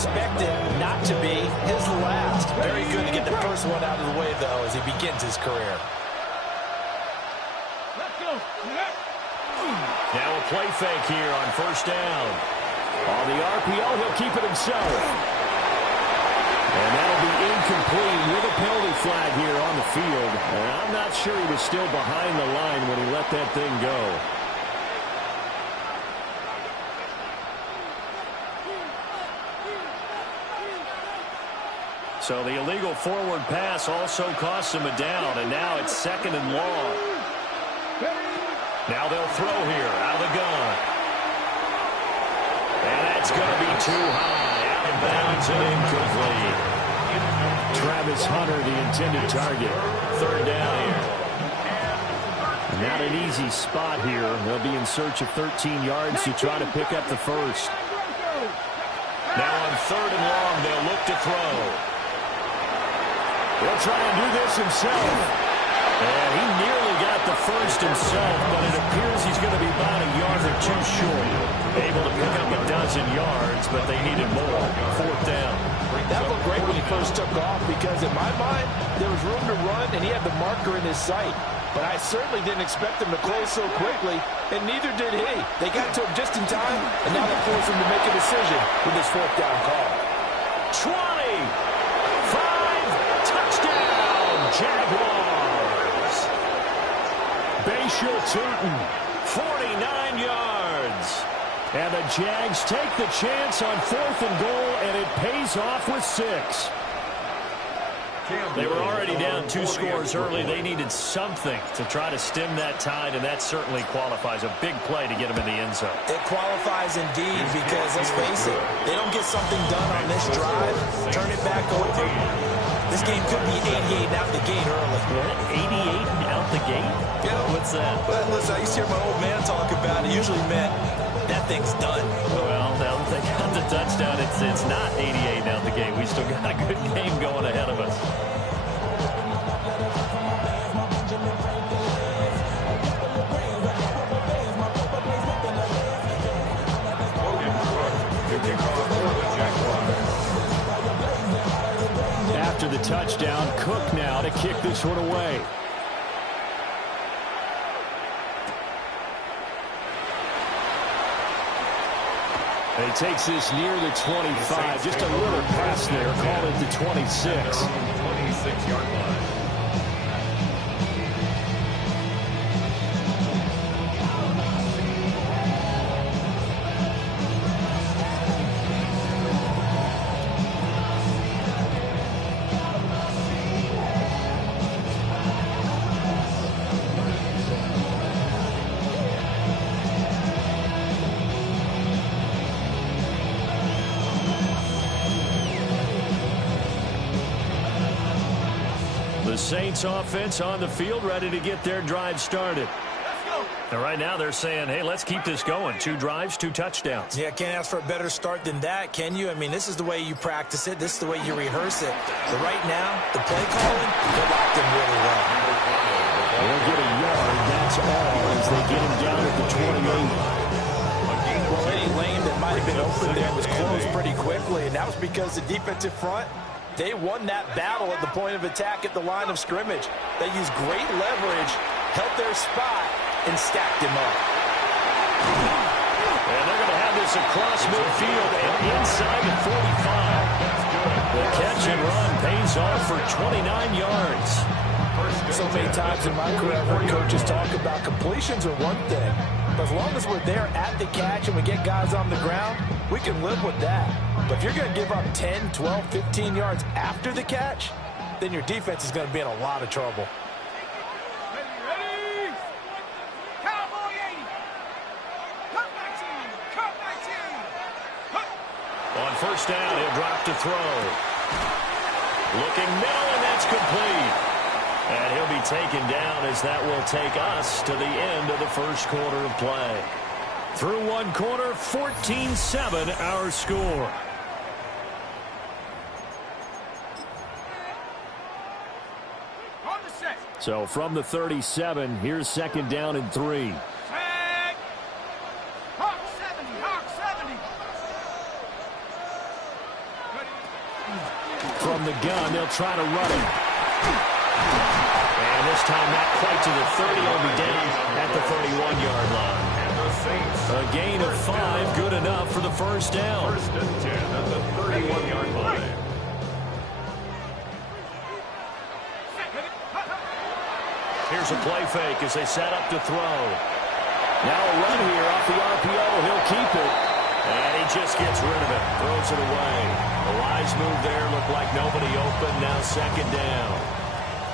expect it not to be his last. Very good to get the first one out of the way, though, as he begins his career. Now a play fake here on first down. On the RPO, he'll keep it himself. And that'll be incomplete with a penalty flag here on the field. And I'm not sure he was still behind the line when he let that thing go. So the illegal forward pass also costs him a down, and now it's 2nd and long. Now they'll throw here out of the gun. And that's going to be too high. Out of bounds and incomplete. Travis Hunter, the intended target. 3rd down here. Not an easy spot here. They'll be in search of 13 yards to try to pick up the first. Now on 3rd and long, they'll look to throw. He'll try and do this himself. And he nearly got the first himself, but it appears he's going to be about a yard or two short. Able to pick up a dozen yards, but they needed more. 4th down. That looked great when he first took off because, in my mind, there was room to run, and he had the marker in his sight. But I certainly didn't expect him to close so quickly, and neither did he. They got to him just in time, and now that forced him to make a decision with his 4th down call. 20! 5! Touchdown! Jaguars! Bayshore Tootin, 49 yards. And the Jags take the chance on 4th and goal, and it pays off with 6. They were already down 2 scores early. They needed something to try to stem that tide, and that certainly qualifies. A big play to get them in the end zone. It qualifies indeed because, let's face it, they don't get something done on this drive, turn it back over. This game could be 88 out the gate early. What? 88 out the gate? Yeah. What's that? Well, listen, I used to hear my old man talk about it. Usually meant that thing's done. Well, now that they got the touchdown, it's not 88 out the gate. We still got a good game going ahead of us. After the touchdown, Cook now to kick this one away. And he takes this near the 25. Just a little pass there. Call it the 26. 26-yard line. Saints offense on the field, ready to get their drive started. And right now they're saying, hey, let's keep this going. 2 drives, 2 touchdowns. Yeah, can't ask for a better start than that, can you? I mean, this is the way you practice it. This is the way you rehearse it. But right now, the play calling, they're locked in really well. They'll get a yard, that's all, as they get him down at the 28. Well, any lane that might have been open there was closed pretty quickly, and that was because the defensive front, they won that battle at the point of attack at the line of scrimmage. They used great leverage, held their spot, and stacked him up. And they're going to have this across midfield and inside the 45. The catch and run pays off for 29 yards. So many times in my career, I've heard coaches talk about completions are one thing. But as long as we're there at the catch and we get guys on the ground, we can live with that. But if you're going to give up 10, 12, 15 yards after the catch, then your defense is going to be in a lot of trouble. Ready? Cowboy 80. Cut 19. Cut 19. Cut. On first down, he'll drop to throw. Looking middle, and that's complete. And he'll be taken down as that will take us to the end of the first quarter of play. Through one quarter, 14-7 our score. So from the 37, here's 2nd down and 3. Hawk 70, Hawk 70. from the gun. They'll try to run it. And this time not quite to the 30. He'll be down at the 31-yard line. A gain of 5, good enough for the first down. First and 10 at the 31-yard line. Here's a play fake as they set up to throw. Now a run here off the RPO. He'll keep it. And he just gets rid of it. Throws it away. The wise move there. Looked like nobody open. Now second down.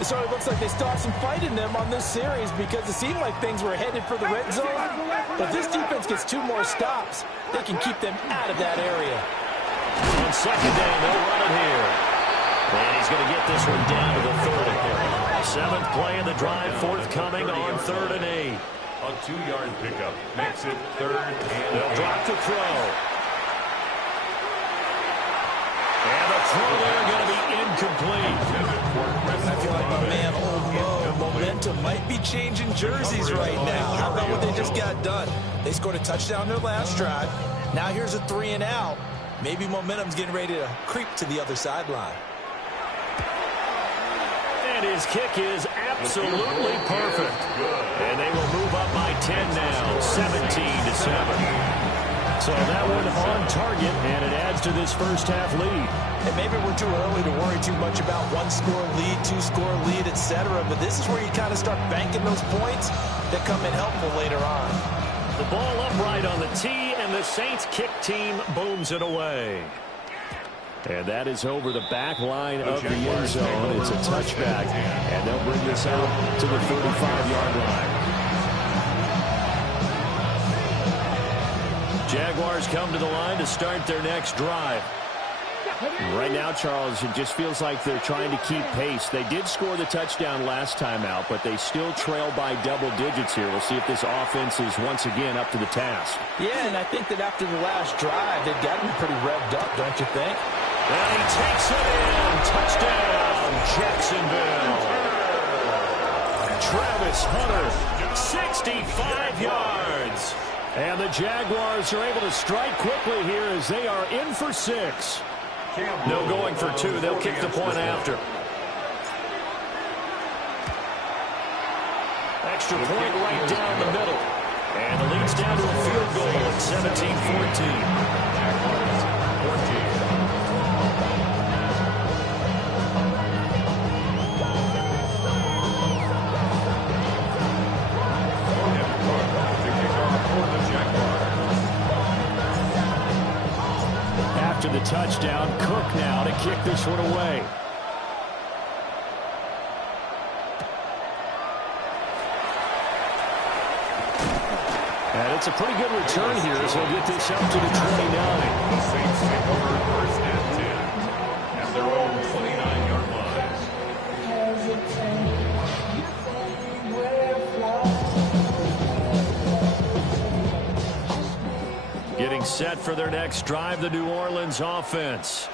It sort of looks like they still have some fight in them on this series because it seemed like things were headed for the red zone. But this defense gets 2 more stops. They can keep them out of that area. On second down, they'll run it here. And he's going to get this one down to the 30. 7th play of the drive, forthcoming on 3rd and 8. A 2-yard pickup makes it 3rd and They'll drop the throw. And the throw there going to be incomplete. I feel like my man, Old Mo, momentum might be changing jerseys right now. How about what they just got done? They scored a touchdown their last drive. Now here's a 3 and out. Maybe momentum's getting ready to creep to the other sideline. And his kick is absolutely perfect. And they will move up by 10 now, 17-7. So that one on target, and it adds to this first half lead. And maybe we're too early to worry too much about 1-score lead, 2-score lead, etc. But this is where you kind of start banking those points that come in helpful later on. The ball upright on the tee, and the Saints kick team booms it away. And that is over the back line of the end zone. It's a touchback, and they'll bring this out to the 35-yard line. Jaguars come to the line to start their next drive. Right now, Charles, it just feels like they're trying to keep pace. They did score the touchdown last time out, but they still trail by double digits here. We'll see if this offense is once again up to the task. Yeah, and I think that after the last drive, they've got to be pretty revved up, don't you think? And he takes it in. Touchdown, Jacksonville. Travis Hunter, 65 yards. And the Jaguars are able to strike quickly here as they are in for 6. No going for 2. They'll kick the point after. Extra point right down the middle. And the lead's down to a field goal at 17-14. After the touchdown, Cook now to kick this one away. And it's a pretty good return here as he'll get this up to the 29. The Saints take over 1st and 10 at their own 29-yard line. Getting set for their next drive, the New Orleans offense.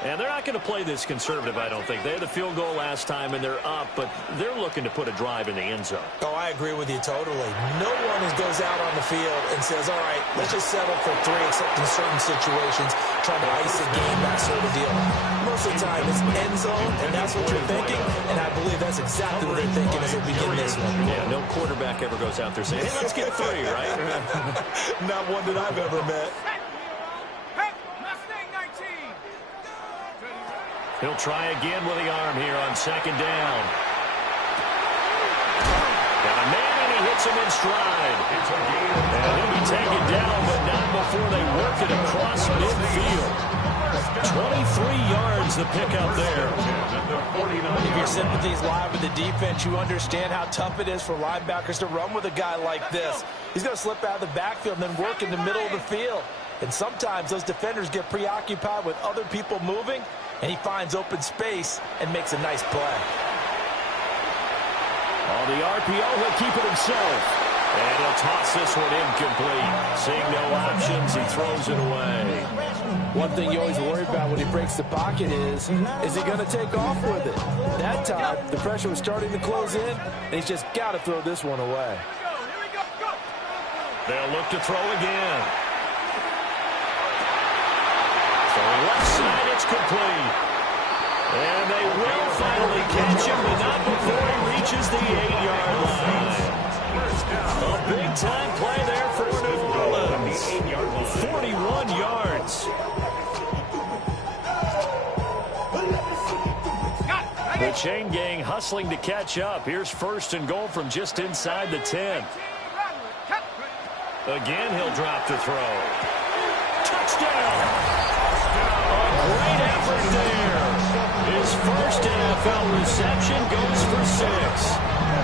And they're not going to play this conservative, I don't think. They had the field goal last time, and they're up, but they're looking to put a drive in the end zone. Oh, I agree with you totally. No one goes out on the field and says, all right, let's just settle for 3, except in certain situations, trying to ice a game, that sort of deal. Most of the time, it's end zone, and that's what you're thinking, and I believe that's exactly what they're thinking as they begin this one. Yeah, no quarterback ever goes out there saying, hey, let's get 3, right? Not one that I've ever met. He'll try again with the arm here on second down. Got a man, and he hits him in stride. And he'll be taken down, but not before they work it across midfield. 23 yards the pickup there. If your sympathies lie with the defense, you understand how tough it is for linebackers to run with a guy like this. He's going to slip out of the backfield and then work in the middle of the field. And sometimes those defenders get preoccupied with other people moving, and he finds open space and makes a nice play. On the RPO, he'll keep it himself. And he'll toss this one incomplete. Seeing no options, he throws it away. One thing you always worry about when he breaks the pocket is he going to take off with it? That time, the pressure was starting to close in, and he's just got to throw this one away. They'll look to throw again. From left side, it's complete. And they will finally catch him, but not before he reaches the 8-yard line. A big-time play there for New Orleans. 41 yards. The chain gang hustling to catch up. Here's 1st and goal from just inside the 10. Again, he'll drop to throw. Touchdown! A great effort there. His first NFL reception goes for 6.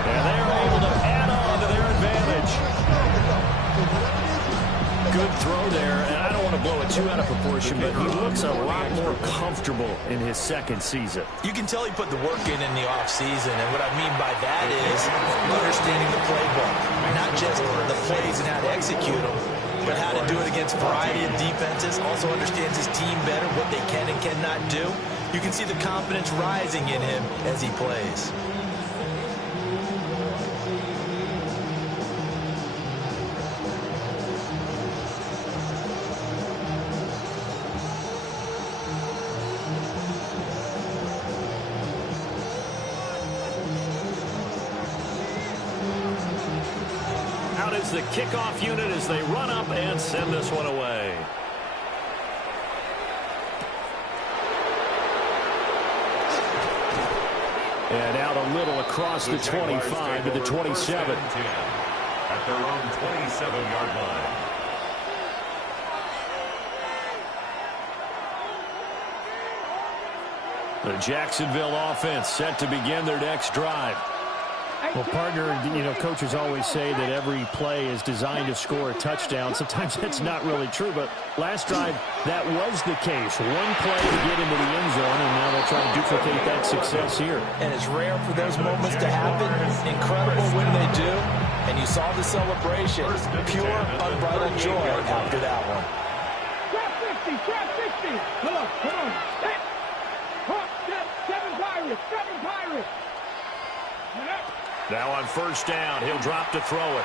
And they're able to add on to their advantage. Good throw there, and I don't want to blow it too out of proportion, but he looks a lot more comfortable in his second season. You can tell he put the work in the offseason, and what I mean by that is understanding the playbook. Not just the plays and how to execute them, but how to do it against a variety of defenses. Also understands his team better, what they can and cannot do. You can see the confidence rising in him as he plays. The kickoff unit as they run up and send this one away. And out a little across the 25 to the 27. At their own 27-yard line. The Jacksonville offense set to begin their next drive. Well, partner, you know, coaches always say that every play is designed to score a touchdown. Sometimes that's not really true, but last drive, that was the case. One play to get into the end zone, and now they'll try to duplicate that success here. And it's rare for those moments to happen. Incredible when they do. And you saw the celebration. Pure, unbridled joy after that one. Trap 50, trap 50. Come on, come on. Seven Pirates, seven Pirates. Now on 1st down, he'll drop to throw it.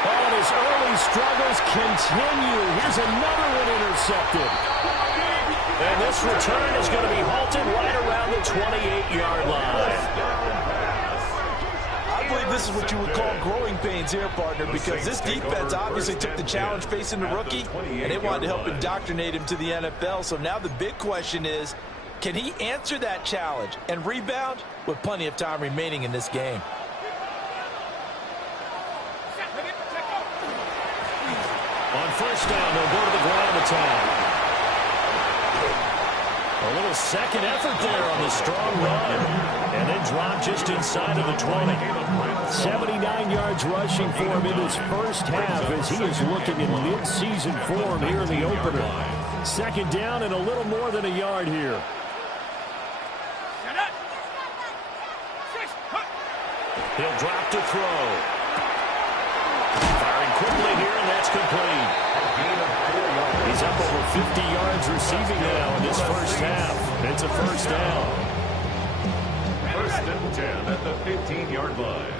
Oh, and his early struggles continue. Here's another one intercepted. And this return is going to be halted right around the 28-yard line. I believe this is what you would call growing pains here, partner, because this defense obviously took the challenge facing the rookie, and they wanted to help indoctrinate him to the NFL. So now the big question is, can he answer that challenge and rebound with plenty of time remaining in this game? On 1st down, they'll go to the ground attack. A little second effort there on the strong run. And then drop just inside of the 20. 79 yards rushing for him in his first half as he is looking in mid-season form here in the opener. 2nd down and a little more than a yard here. He'll drop to throw. Firing quickly here, and that's complete. He's up over 50 yards receiving now in this first half. It's a 1st down. 1st and 10 at the 15-yard line.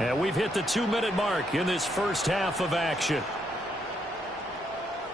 And we've hit the 2-minute mark in this first half of action.